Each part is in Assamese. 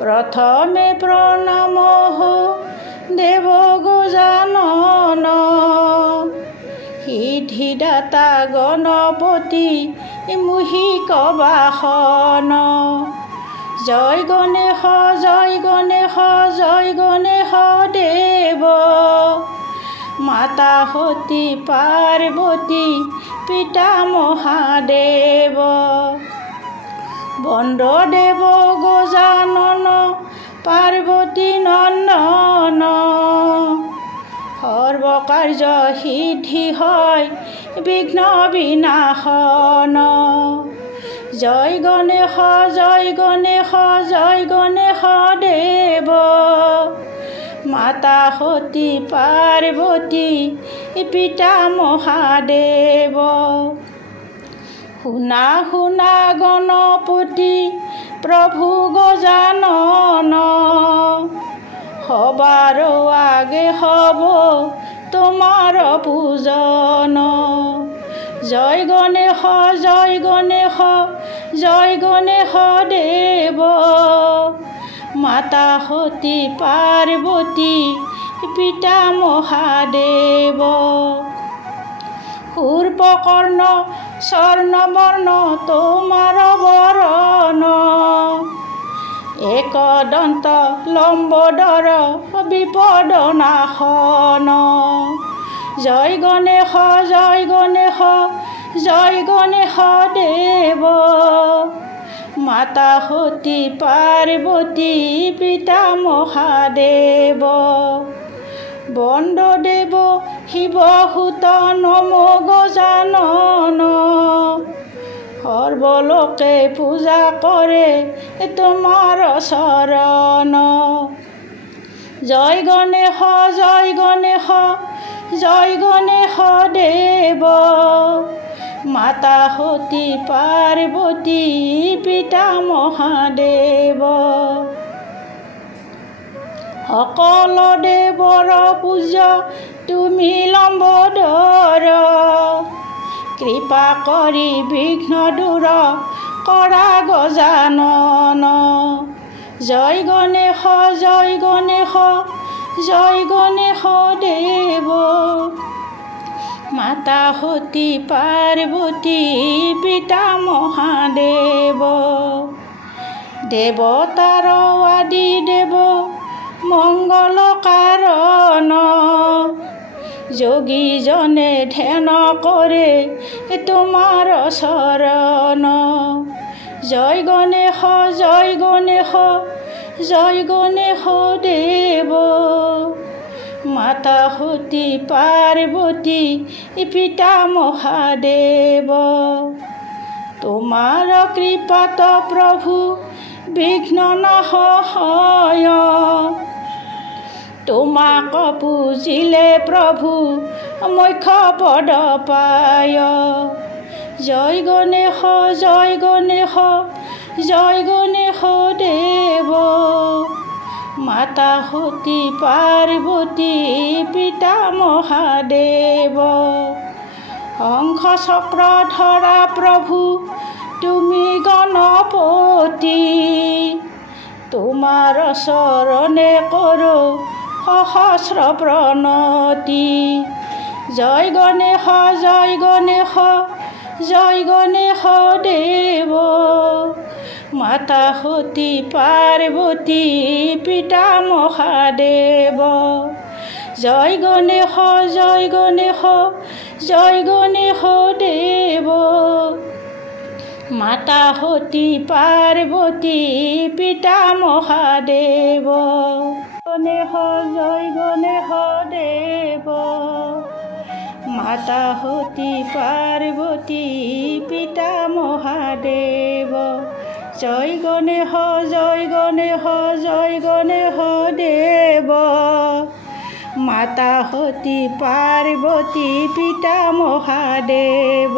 प्रथमे प्रणमः देव गजानन सिद्धिदाता गणपति मुहिक बाहन जय गणेश जय गणेश जय गणेश देव माता सती पार्वती पिता महादेव बंददेव गजानन पार्वती नंदन सर्वकार्य सिद्धि হয় विघ्न विनाशन जय गणेश जय गणेश जय गणेश देव माता सती पार्वती पिता महादेव শুনা শুনা গণপতি প্রভু গজানন হবার আগে হব তোমার পূজন জয় গণেশ জয় গণেশ জয় গণেশ দেব মাতা সতী পার্বতী পিতা মহাদেব সূর্পকর্ণ স্বর্ণবর্ণ তোমার বরণ একদন্ত লম্বোদর বিপদনাশন জয় গণেশ জয় গণেশ জয় গণেশ দেব মাতা সতী পার্বতী পিতা মহাদেব বন্দদেব শিৱসুত নমো গজানন সৰ্বলোকে পূজা কৰে তোমাৰ চৰণ জয় গণেশ জয় গণেশ জয় গণেশ দেৱ মাতা সতী পাৰ্বতী পিতা মহাদেৱ সকল দেৱৰ পূজ্য তুমি লম্বোদৰ কৃপা কৰি বিঘ্ন দূৰ কৰা গজানন জয় গণেশ জয় গণেশ জয় গণেশ দেৱ মাতা সতী পাৰ্বতী পিতা মহাদেৱ দেৱতাৰ আদি দেৱ মঙ্গল কাৰণ যোগী জনে ধ্যান কৰে তোমাৰ চৰণ জয় গণেশ জয় গণেশ জয় গণেশ দেৱ মাতা সতী পাৰ্বতী পিতা মহাদেৱ তোমাৰ কৃপাত প্ৰভু বিঘ্ন নাশয় তোমাক পূজিলে প্ৰভু মোক্ষ পদ পায় জয় গণেশ জয় গণেশ জয় গণেশ দেৱ মাতা সতী পাৰ্বতী পিতা মহাদেৱ শংখ চক্ৰ ধৰা প্ৰভু তুমি গণপতি তোমাৰ চৰণে কৰোঁ সহস্ৰ প্ৰণতি জয় গণেশ জয় গণেশ জয় গণেশ দেৱ মাতা সতী পাৰ্বতী পিতা মহাদেৱ জয় গণেশ জয় গণেশ জয় গণেশ দেৱ মাতা সতী পাৰ্বতী পিতা মহাদেৱ গণেশ জয় গণেশ দেৱ মাতা সতী পাৰ্বতী পিতা মহাদেৱ জয় গণেশ জয় গণেশ জয় গণেশ দেৱ মাতা সতী পাৰ্বতী পিতা মহাদেৱ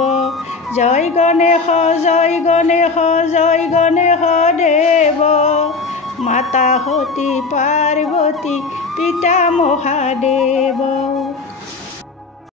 জয় গণেশ জয় গণেশ জয় গণেশ দেৱ মাতা সতী পাৰ্বতী পিতা মহাদেৱ